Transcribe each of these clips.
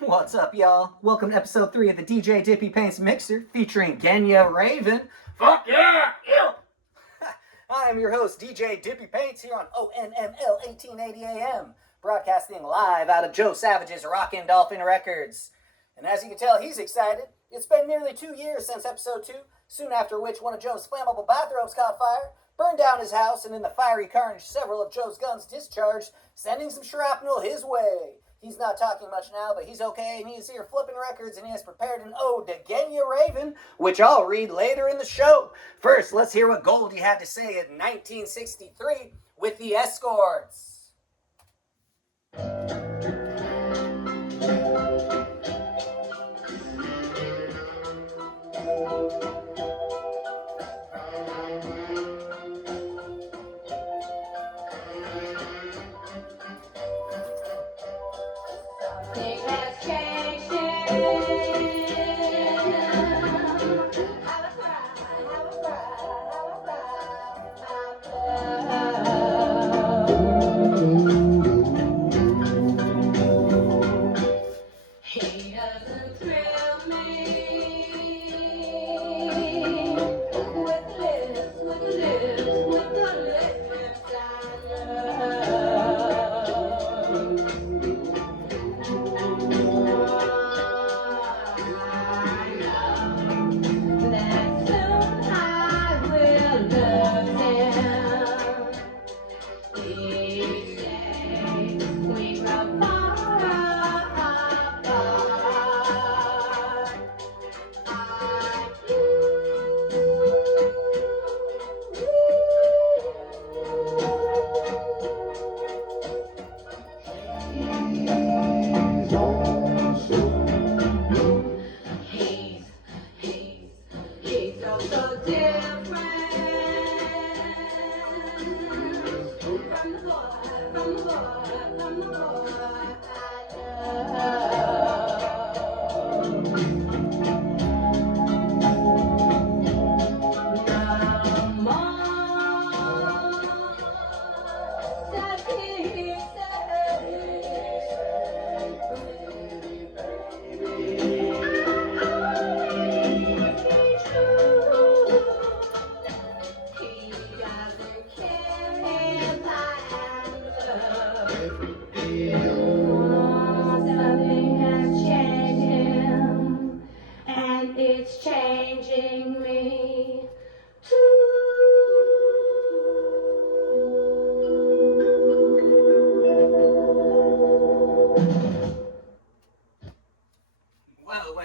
What's up, y'all? Welcome to episode 3 of the DJ Dippy Paints Mixer featuring Genya Ravan. Fuck yeah! Ew. I am your host, DJ Dippy Paints, here on ONML 1880 AM, broadcasting live out of Joe Savage's Rockin' Dolphin Records. And as you can tell, he's excited. It's been nearly 2 years since episode 2, soon after which one of Joe's flammable bathrobes caught fire, burned down his house, and in the fiery carnage, several of Joe's guns discharged, sending some shrapnel his way. He's not talking much now, but he's okay, and he is here flipping records, and he has prepared an ode to Genya Ravan, which I'll read later in the show. First, let's hear what Goldie had to say in 1963 with the Escorts.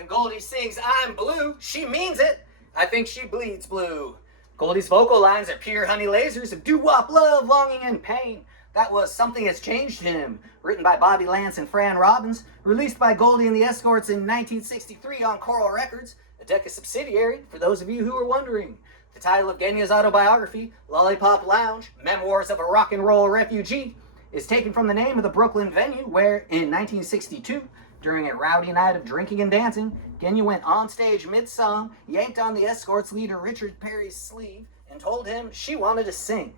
Goldie sings "I'm blue," she means it. I think she bleeds blue. Goldie's vocal lines are pure honey lasers of doo-wop love, longing, and pain. That was Something Has Changed Him, written by Bobby Lance and Fran Robbins, released by Goldie and the Escorts in 1963 on Coral Records, a Decca subsidiary, for those of you who are wondering. The title of Genya's autobiography, Lollipop Lounge, Memoirs of a Rock and Roll Refugee, is taken from the name of the Brooklyn venue where, in 1962, during a rowdy night of drinking and dancing, Genya went on stage mid-song, yanked on the Escorts leader Richard Perry's sleeve, and told him she wanted to sing.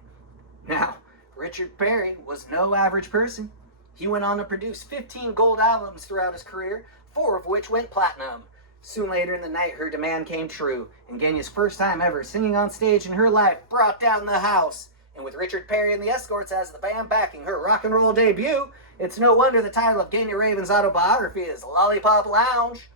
Now, Richard Perry was no average person. He went on to produce 15 gold albums throughout his career, 4 of which went platinum. Soon later in the night, her demand came true, and Genya's first time ever singing on stage in her life brought down the house. And with Richard Perry and the Escorts as the band backing her rock and roll debut, it's no wonder the title of Genya Ravan's autobiography is Lollipop Lounge.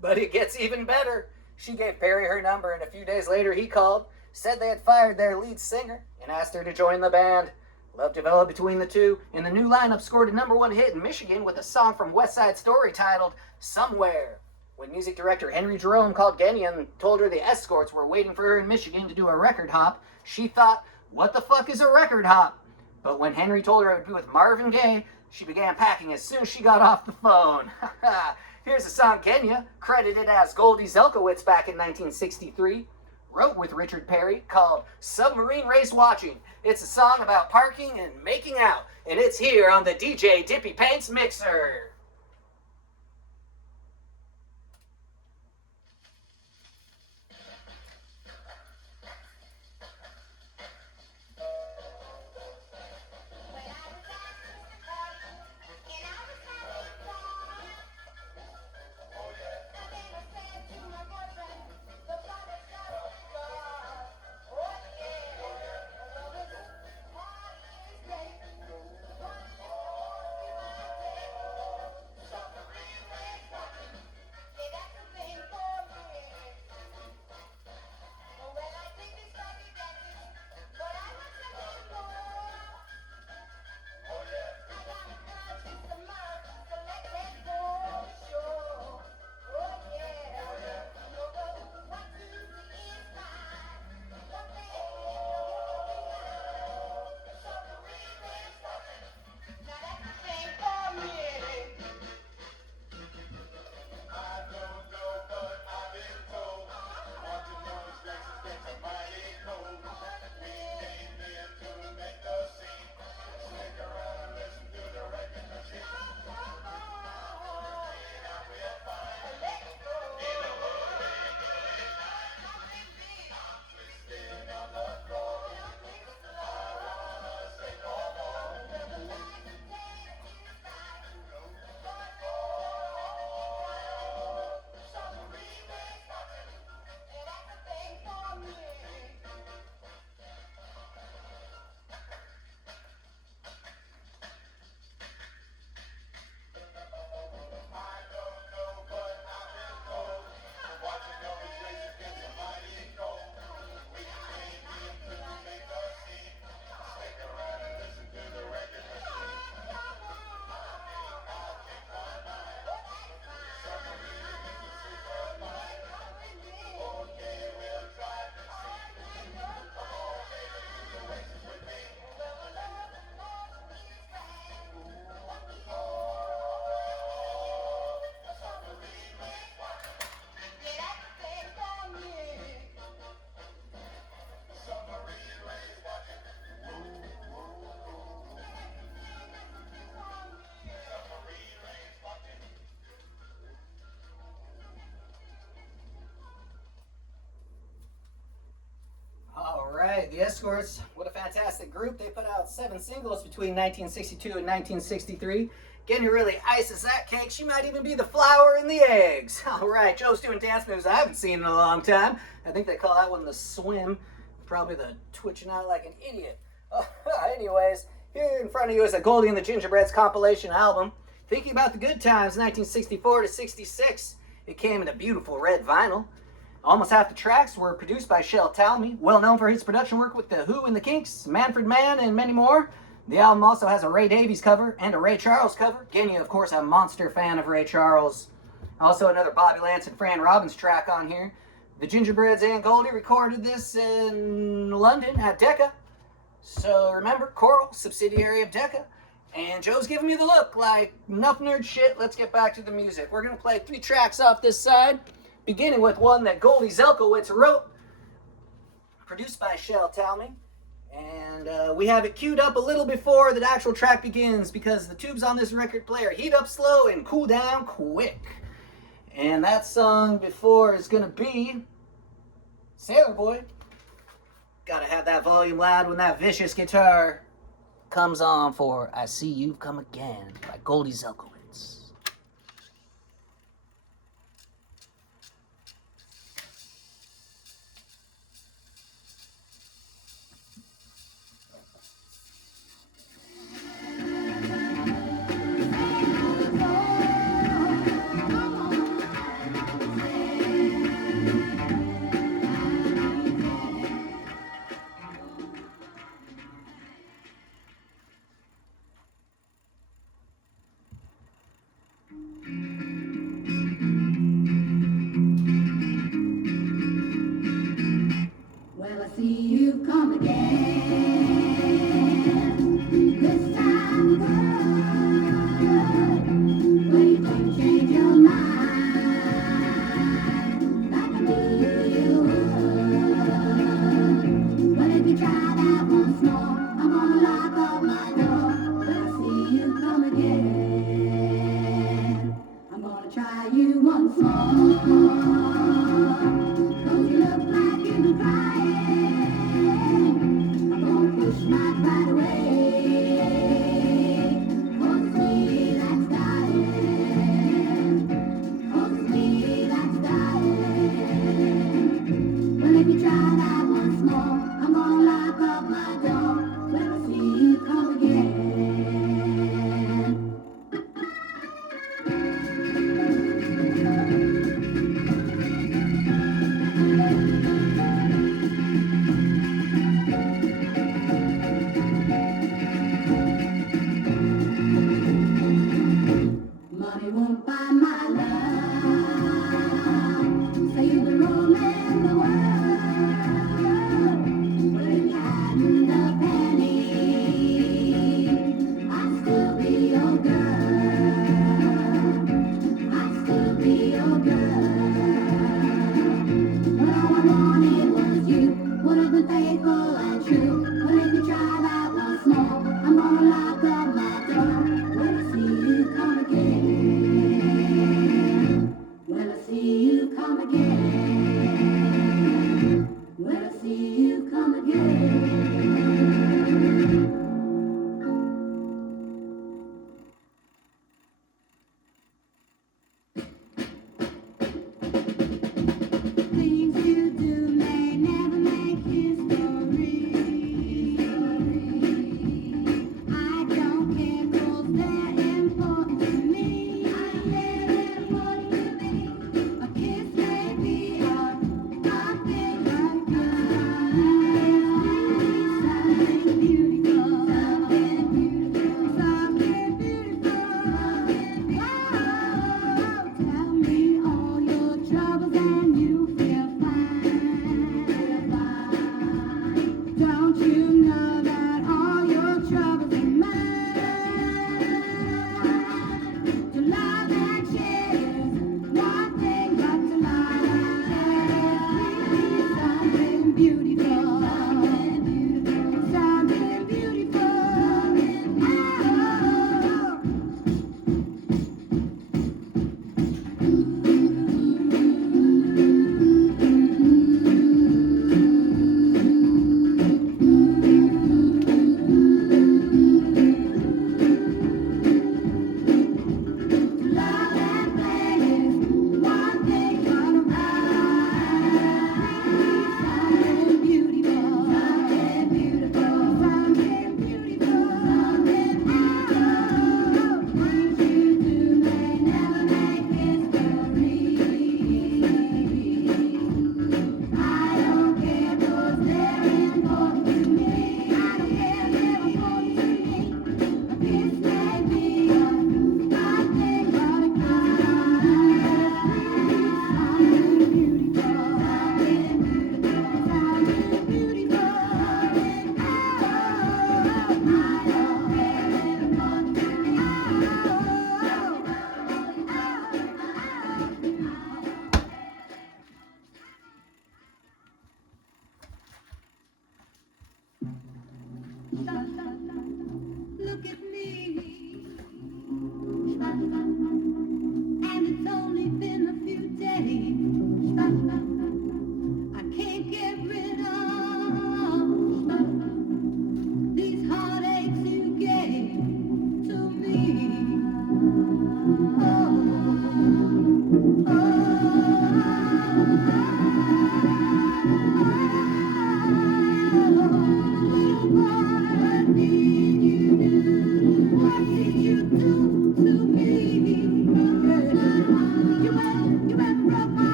But it gets even better. She gave Perry her number, and a few days later he called, said they had fired their lead singer, and asked her to join the band. Love developed between the two, and the new lineup scored a #1 hit in Michigan with a song from West Side Story titled Somewhere. When music director Henry Jerome called Genya and told her the Escorts were waiting for her in Michigan to do a record hop, she thought, what the fuck is a record hop? But when Henry told her it would be with Marvin Gaye, she began packing as soon as she got off the phone. Here's a song Genya, credited as Goldie Zelkowitz back in 1963, wrote with Richard Perry called Submarine Race Watching. It's a song about parking and making out, and it's here on the DJ Dippy Paints Mixer. right, the Escorts, what a fantastic group. They put out 7 singles between 1962 and 1963. Genya really ices that cake. She might even be the flour in the eggs. All right, Joe's doing dance moves I haven't seen in a long time. I think they call that one the swim. Probably the twitching out like an idiot. Anyways, here in front of you is a Goldie and the Gingerbreads compilation album. Thinking about the good times, 1964 to 66. It came in a beautiful red vinyl. Almost half the tracks were produced by Shel Talmy, well known for his production work with The Who and the Kinks, Manfred Mann, and many more. The album also has a Ray Davies cover and a Ray Charles cover. Genya, of course, a monster fan of Ray Charles. Also another Bobby Lance and Fran Robbins track on here. The Gingerbreads and Goldie recorded this in London at Decca. So remember, Coral, subsidiary of Decca. And Joe's giving me the look like enough nerd shit. Let's get back to the music. We're going to play 3 tracks off this side, beginning with one that Goldie Zelkowitz wrote, produced by Shel Talmy. And we have it queued up a little before the actual track begins because the tubes on this record player heat up slow and cool down quick. And that song before is going to be Sailor Boy. Gotta have that volume loud when that vicious guitar comes on for I See You've Come Again by Goldie Zelkowitz.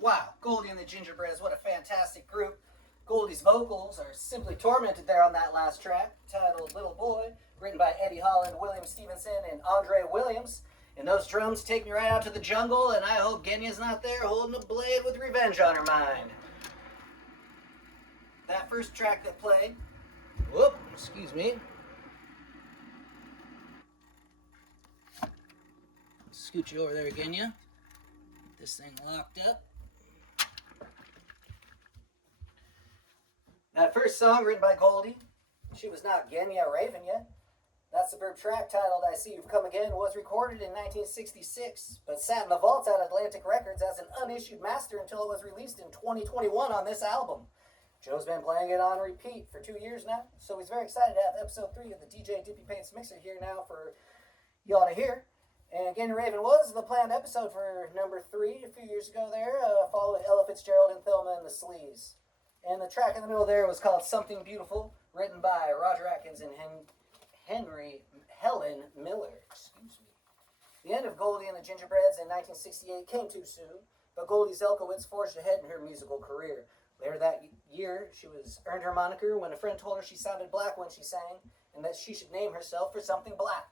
Wow, Goldie and the Gingerbreads, what a fantastic group. Goldie's vocals are simply tormented there on that last track, titled Little Boy, written by Eddie Holland, William Stevenson, and Andre Williams. And those drums take me right out to the jungle, and I hope Genya's not there holding a blade with revenge on her mind. That first track that played, whoop, excuse me. Scoot you over there, Genya. Get this thing locked up. That first song, written by Goldie, she was not Genya Ravan yet. That superb track titled I See You've Come Again was recorded in 1966, but sat in the vaults at Atlantic Records as an unissued master until it was released in 2021 on this album. Joe's been playing it on repeat for 2 years now, so he's very excited to have episode 3 of the DJ Dippy Paints Mixer here now for y'all to hear. And Genya Ravan was the planned episode for number 3 a few years ago there, followed with Ella Fitzgerald and Thelma and the Sleaze. And the track in the middle there was called Something Beautiful, written by Roger Atkins and Helen Miller. Excuse me. The end of Goldie and the Gingerbreads in 1968 came too soon, but Goldie Zelkowitz forged ahead in her musical career. Later that year, she earned her moniker when a friend told her she sounded black when she sang, and that she should name herself for something black.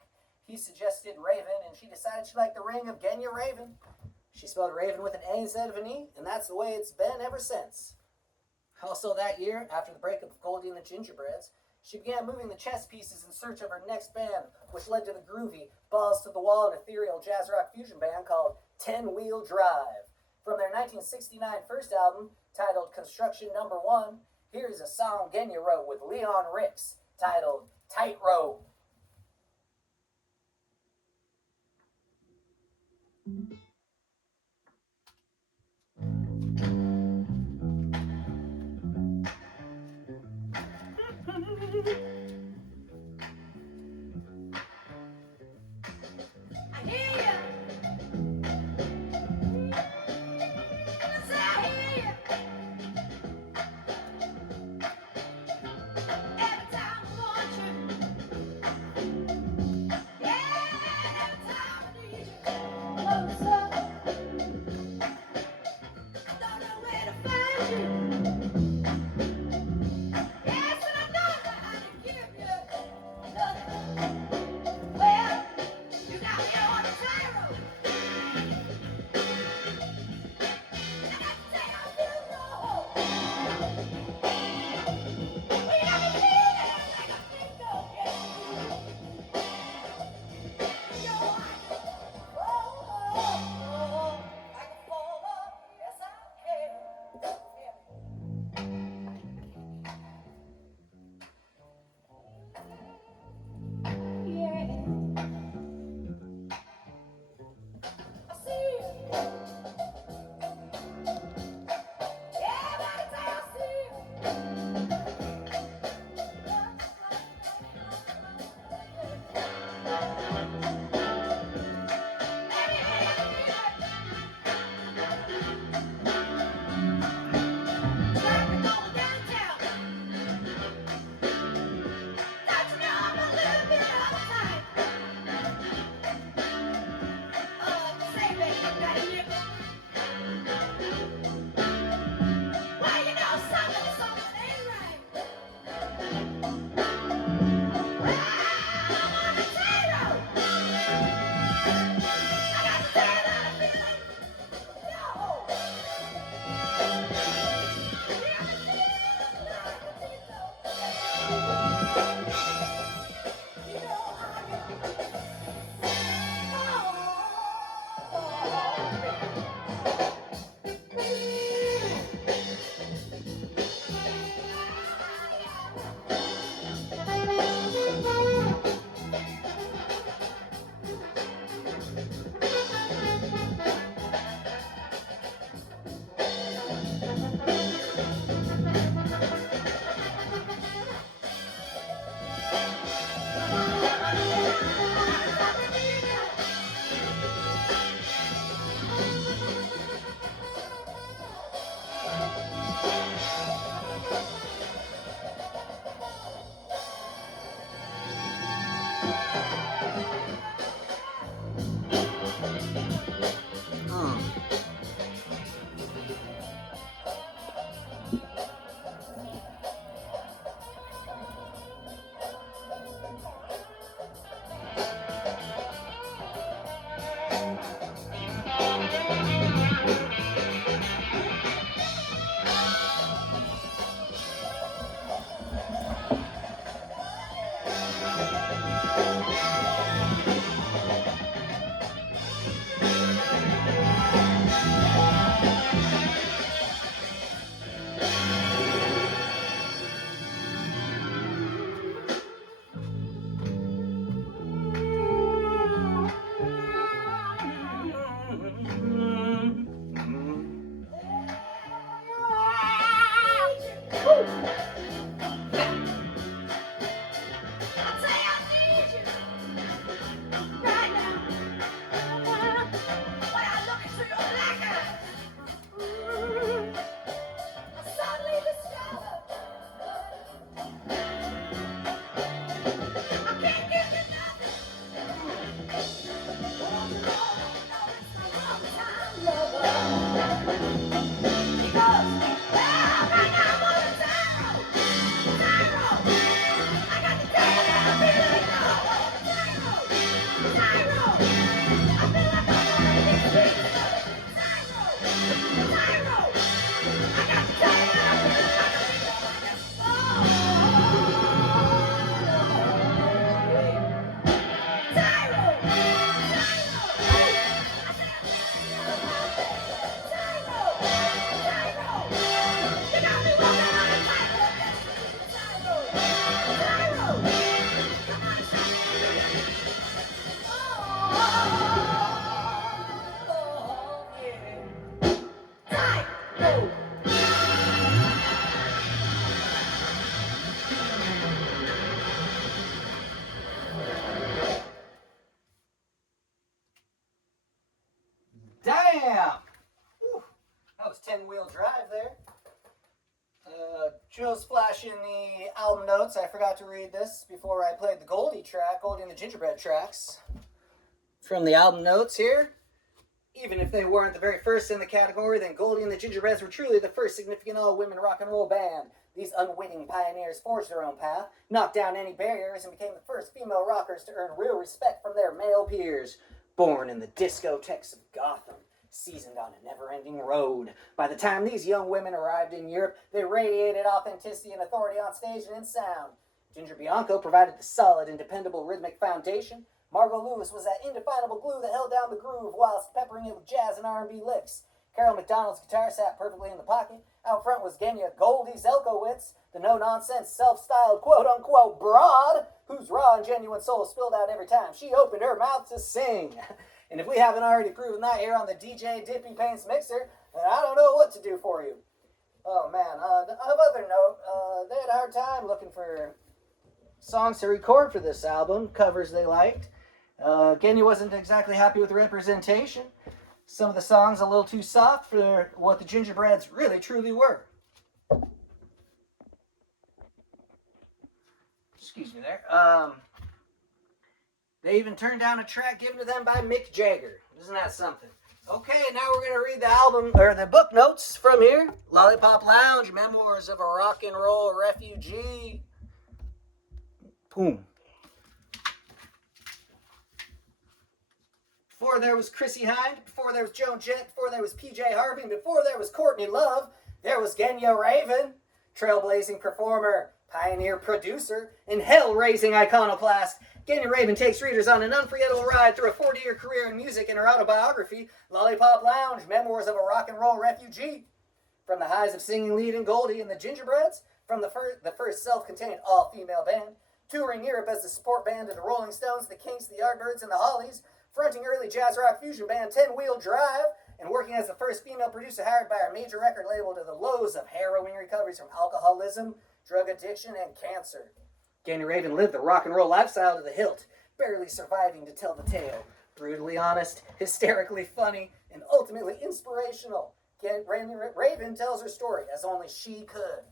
He suggested Raven, and she decided she liked the ring of Genya Ravan. She spelled Raven with an A instead of an E, and that's the way it's been ever since. Also that year, after the breakup of Goldie and the Gingerbreads, she began moving the chess pieces in search of her next band, which led to the groovy, balls-to-the-wall and ethereal jazz rock fusion band called 10 Wheel Drive. From their 1969 first album, titled Construction No. 1, here is a song Genya wrote with Leon Ricks, titled Tightrope. I hear ya. Yes, I hear ya. Every time I want you. Yeah, every time I need you. Closer. Damn! Whew. That was 10-wheel drive there. Just flashing the album notes. I forgot to read this before I played the Goldie track, Goldie and the Gingerbread tracks. From the album notes here. Even if they weren't the very first in the category, then Goldie and the Gingerbreads were truly the first significant all-women rock and roll band. These unwitting pioneers forged their own path, knocked down any barriers, and became the first female rockers to earn real respect from their male peers. Born in the discotheques of Gotham, seasoned on a never-ending road. By the time these young women arrived in Europe, they radiated authenticity and authority on stage and in sound. Ginger Bianco provided the solid and dependable rhythmic foundation. Margot Lewis was that indefinable glue that held down the groove whilst peppering it with jazz and R&B licks. Carol McDonald's guitar sat perfectly in the pocket. Out front was Genya Goldie Zelkowitz, the no-nonsense, self-styled quote-unquote broad, whose raw and genuine soul spilled out every time she opened her mouth to sing. And if we haven't already proven that here on the DJ Dippy Paints Mixer, then I don't know what to do for you. Oh man, of other note, they had a hard time looking for songs to record for this album, covers they liked. Genya wasn't exactly happy with the representation. Some of the songs a little too soft for what the Gingerbreads really truly were. Excuse me there. They even turned down a track given to them by Mick Jagger. Isn't that something? Okay, now we're going to read the album, or the book notes from here. Lollipop Lounge, Memoirs of a Rock and Roll Refugee. Boom. Before there was Chrissy Hynde, before there was Joan Jett, before there was PJ Harvey, and before there was Courtney Love, there was Genya Ravan, trailblazing performer, pioneer producer, and hell-raising iconoclast. Genya Ravan takes readers on an unforgettable ride through a 40-year career in music in her autobiography, Lollipop Lounge, Memoirs of a Rock and Roll Refugee. From the highs of singing lead in Goldie and the Gingerbreads, from the first self-contained all-female band, touring Europe as the support band of the Rolling Stones, the Kinks, the Yardbirds, and the Hollies, fronting early jazz rock fusion band 10-Wheel Drive, and working as the first female producer hired by a major record label to the lows of harrowing recoveries from alcoholism, drug addiction, and cancer. Genya Ravan lived the rock and roll lifestyle to the hilt, barely surviving to tell the tale. Brutally honest, hysterically funny, and ultimately inspirational. Ravan tells her story as only she could.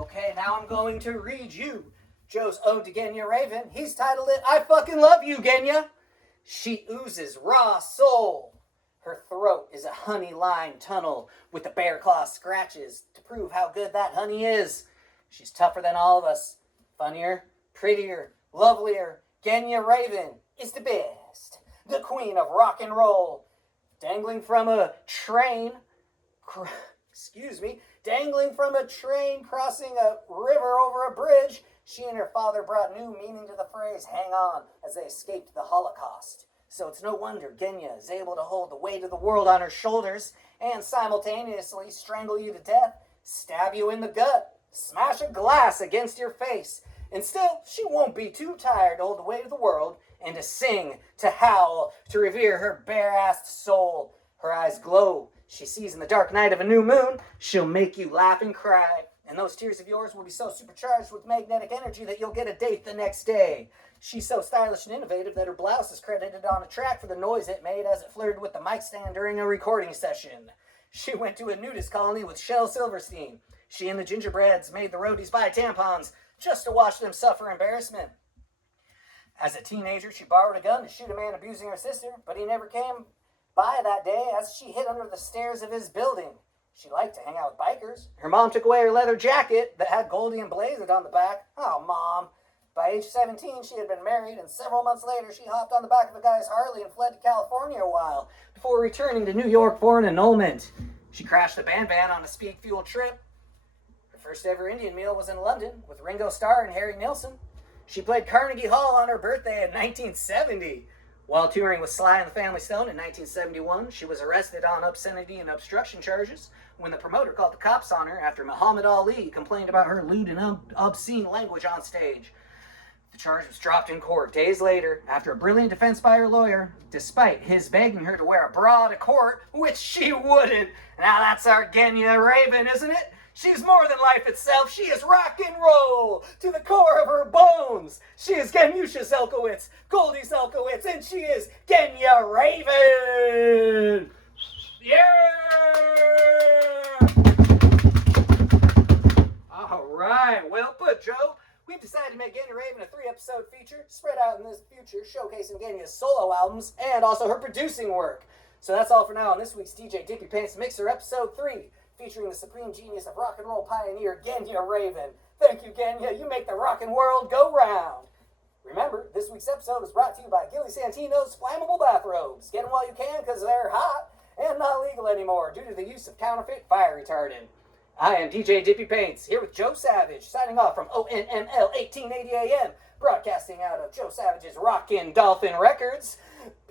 Okay, now I'm going to read you Joe's ode to Genya Ravan, he's titled it, I Fucking Love You, Genya. She oozes raw soul. Her throat is a honey-lined tunnel with the bear claw scratches to prove how good that honey is. She's tougher than all of us. Funnier, prettier, lovelier. Genya Ravan is the best. The queen of rock and roll. Dangling from a train... Dangling from a train crossing a river over a bridge, she and her father brought new meaning to the phrase hang on as they escaped the Holocaust. So it's no wonder Genya is able to hold the weight of the world on her shoulders and simultaneously strangle you to death, stab you in the gut, smash a glass against your face. And still, she won't be too tired to hold the weight of the world and to sing, to howl, to revere her bare-assed soul. Her eyes glow. She sees in the dark night of a new moon. She'll make you laugh and cry. And those tears of yours will be so supercharged with magnetic energy that you'll get a date the next day. She's so stylish and innovative that her blouse is credited on a track for the noise it made as it flirted with the mic stand during a recording session. She went to a nudist colony with Shel Silverstein. She and the Gingerbreads made the roadies buy tampons just to watch them suffer embarrassment. As a teenager, she borrowed a gun to shoot a man abusing her sister, but he never came by that day as she hid under the stairs of his building. She liked to hang out with bikers. Her mom took away her leather jacket that had Goldie emblazoned on the back. Oh, Mom. By age 17, she had been married, and several months later, she hopped on the back of a guy's Harley and fled to California a while before returning to New York for an annulment. She crashed the band van on a speed-fueled trip. Her first ever Indian meal was in London with Ringo Starr and Harry Nilsson. She played Carnegie Hall on her birthday in 1970. While touring with Sly and the Family Stone in 1971, she was arrested on obscenity and obstruction charges when the promoter called the cops on her after Muhammad Ali complained about her lewd and obscene language on stage. The charge was dropped in court days later after a brilliant defense by her lawyer, despite his begging her to wear a bra to court, which she wouldn't. Now that's our Genya Ravan, isn't it? She's more than life itself. She is rock and roll to the core of her bones. She is Genyusha Zelkowitz, Goldie Zelkowitz, and she is Genya Ravan. Yeah! All right, well put, Joe. We've decided to make Genya Ravan a 3-episode feature spread out in this future, showcasing Genya's solo albums and also her producing work. So that's all for now on this week's DJ Dippy Pants Mixer, episode 3. Featuring the supreme genius of rock and roll pioneer, Genya Ravan. Thank you, Genya. You make the rockin' world go round. Remember, this week's episode is brought to you by Gilly Santino's Flammable Bathrobes. Get them while you can because they're hot and not legal anymore due to the use of counterfeit fire retardant. I am DJ Dippy Paints, here with Joe Savidge, signing off from ONML 1880 AM, broadcasting out of Joe Savage's Rockin' Dolphin Records.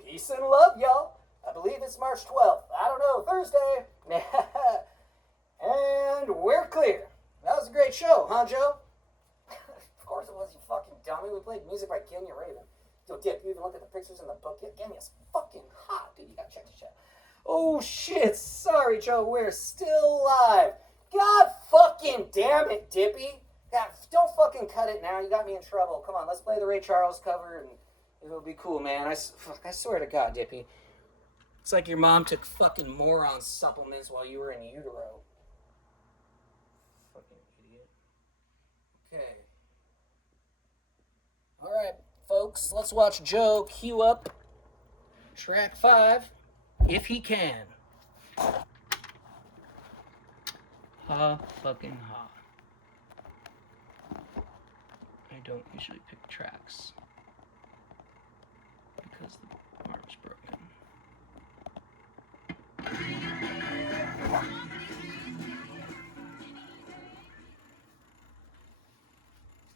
Peace and love, y'all. I believe it's March 12th. I don't know, Thursday. And we're clear. That was a great show, huh, Joe? Of course it was, you fucking dummy. We played music by Genya Ravan. Yo, Dip, you even look at the pictures in the book. Genya's fucking hot, dude. You gotta check this out. Oh, shit. Sorry, Joe. We're still live. God fucking damn it, Dippy. God, don't fucking cut it now. You got me in trouble. Come on, let's play the Ray Charles cover, and it'll be cool, man. I swear to God, Dippy. It's like your mom took fucking moron supplements while you were in utero. Okay. Alright, folks, let's watch Joe cue up track 5, if he can. Ha, fucking ha. I don't usually pick tracks because the arm's broken.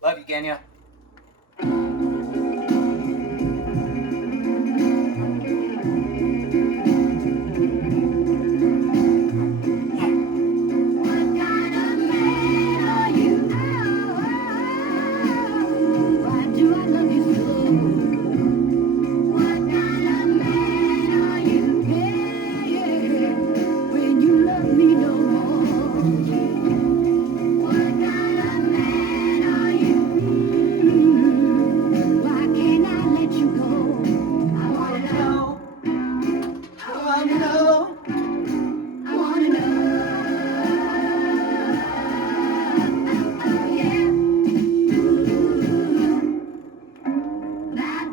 Love you, Genya.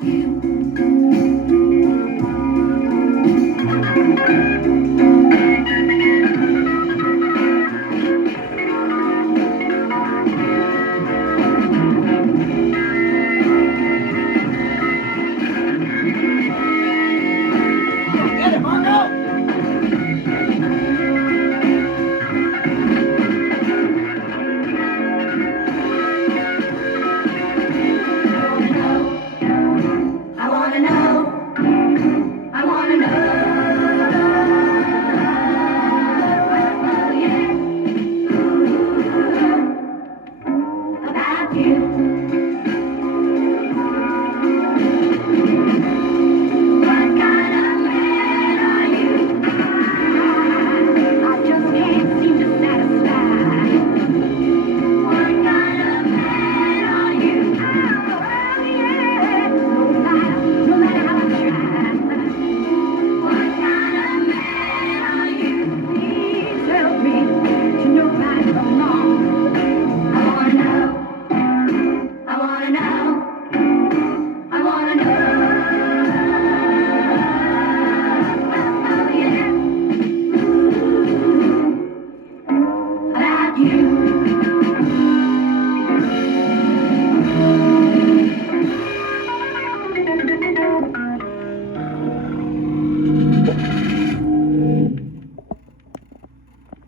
you.